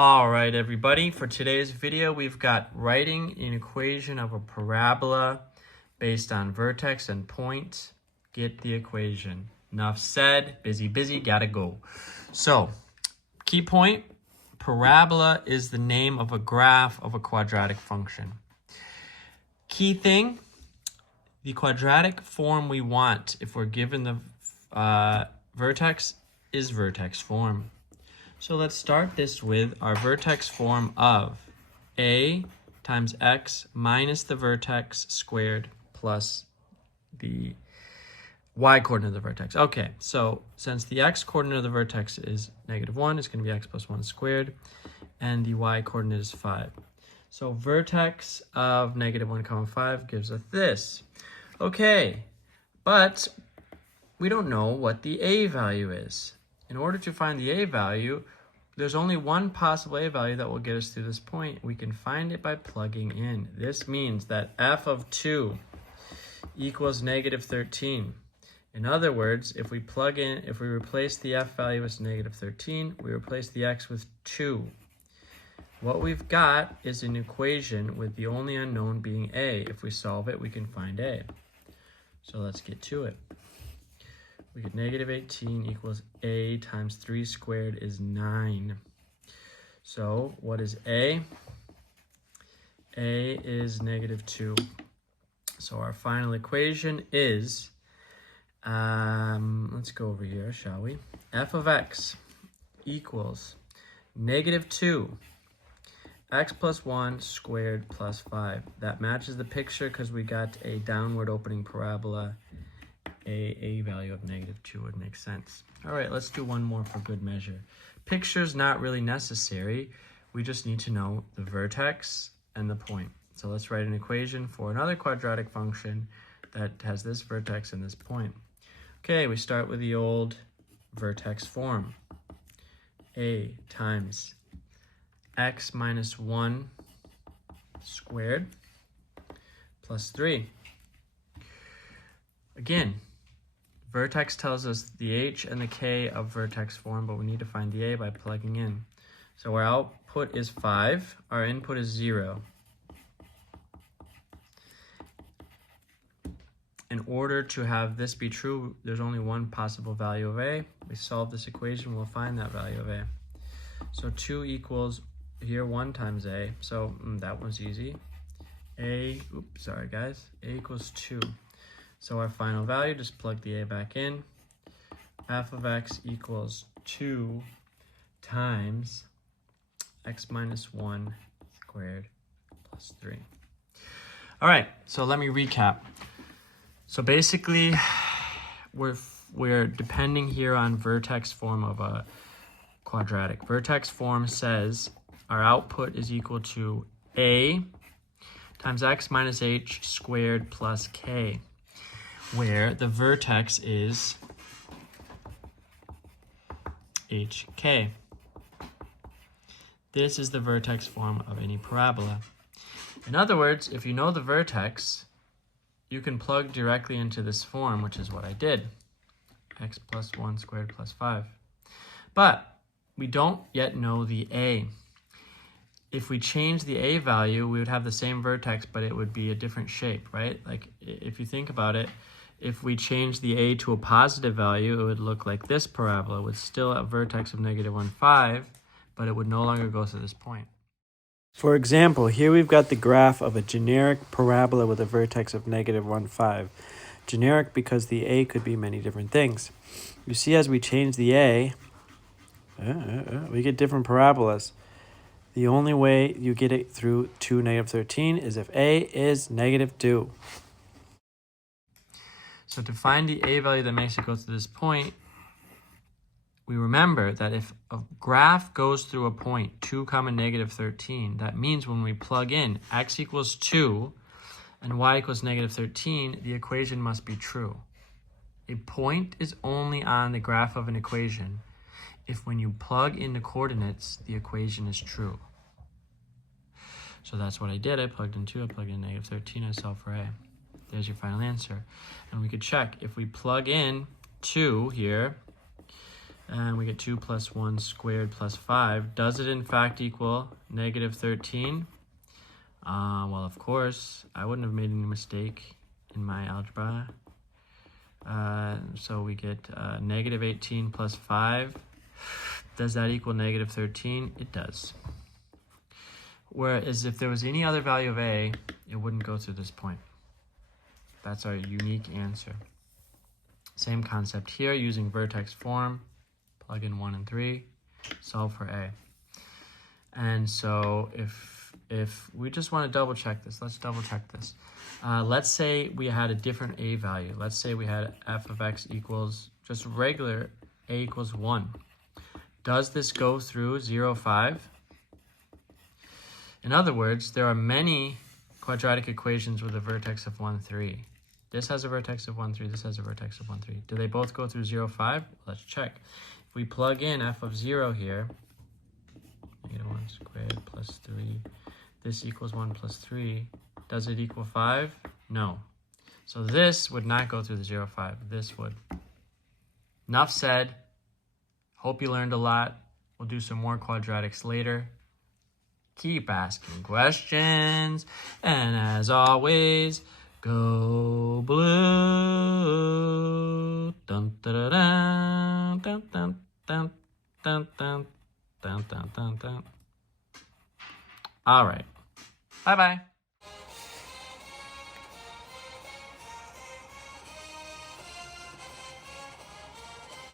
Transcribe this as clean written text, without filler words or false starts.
All right, everybody, for today's video, we've got writing an equation of a parabola based on vertex and point. Get the equation. Enough said, busy, gotta go. So, key point, parabola is the name of a graph of a quadratic function. Key thing, the quadratic form we want, if we're given the vertex, is vertex form. So let's start this with our vertex form of a times x minus the vertex squared plus the y coordinate of the vertex. Okay, so since the x coordinate of the vertex is -1, it's going to be x plus 1 squared, and the y coordinate is 5. So vertex of -1, 5 gives us this. Okay, but we don't know what the a value is. In order to find the a value, there's only one possible a value that will get us to this point. We can find it by plugging in. This means that f of 2 equals -13. In other words, if we replace the f value as -13, we replace the x with 2. What we've got is an equation with the only unknown being a. If we solve it, we can find a. So let's get to it. We get -18 equals a times 3 squared is 9. So what is a? A is -2. So our final equation is, let's go over here, shall we? F of x equals -2 x plus 1 squared plus 5. That matches the picture because we got a downward opening parabola. A value of -2 would make sense. All right, let's do one more for good measure. Picture's not really necessary. We just need to know the vertex and the point. So let's write an equation for another quadratic function that has this vertex and this point. Okay, we start with the old vertex form. A times x minus 1 squared plus 3. Again, vertex tells us the h and the k of vertex form, but we need to find the a by plugging in. So our output is 5, our input is 0. In order to have this be true, there's only one possible value of a. We solve this equation, we'll find that value of a. So 2 equals, here 1 times a, so that one's easy. A equals 2. So our final value, just plug the a back in. F of x equals 2 times x minus 1 squared plus 3. All right, so let me recap. So basically, we're depending here on vertex form of a quadratic. Vertex form says our output is equal to a times x minus h squared plus k, where the vertex is hk. This is the vertex form of any parabola. In other words, if you know the vertex, you can plug directly into this form, which is what I did. X plus 1 squared plus 5. But we don't yet know the a. If we change the a value, we would have the same vertex, but it would be a different shape, right? Like, if you think about it, if we change the a to a positive value, it would look like this parabola with still a vertex of -1, 5, but it would no longer go to this point. For example, here we've got the graph of a generic parabola with a vertex of -1, 5. Generic because the a could be many different things. You see, as we change the a, we get different parabolas. The only way you get it through to -13 is if a is -2. So to find the a value that makes it go to this point, we remember that if a graph goes through a point 2, -13, that means when we plug in x equals 2 and y equals -13, the equation must be true. A point is only on the graph of an equation if when you plug in the coordinates, the equation is true. So that's what I did. I plugged in 2, I plugged in -13, I solved for a. There's your final answer. And we could check. If we plug in 2 here, And we get 2 plus 1 squared plus 5. Does it in fact equal negative 13? Well, of course, I wouldn't have made any mistake in my algebra. So we get negative 18 plus 5. Does that equal negative 13? It does. Whereas if there was any other value of a, it wouldn't go through this point. That's our unique answer. Same concept here, using vertex form. Plug in 1 and 3, solve for a. And so if we just want to double check this, let's double check this. Let's say we had a different a value. Let's say we had f of x equals just regular a equals 1. Does this go through 0, 5? In other words, there are many quadratic equations with a vertex of 1, 3. This has a vertex of 1, 3. This has a vertex of 1, 3. Do they both go through 0, 5? Let's check. If we plug in f of 0 here, negative 1 squared plus 3, this equals 1 plus 3. Does it equal 5? No. So this would not go through the 0, 5. This would. Enough said. Hope you learned a lot. We'll do some more quadratics later. Keep asking questions. And as always, go blue. Dun, dun, dun, dun, dun, dun, dun, dun, dun, dun, dun, dun. All right. Bye-bye.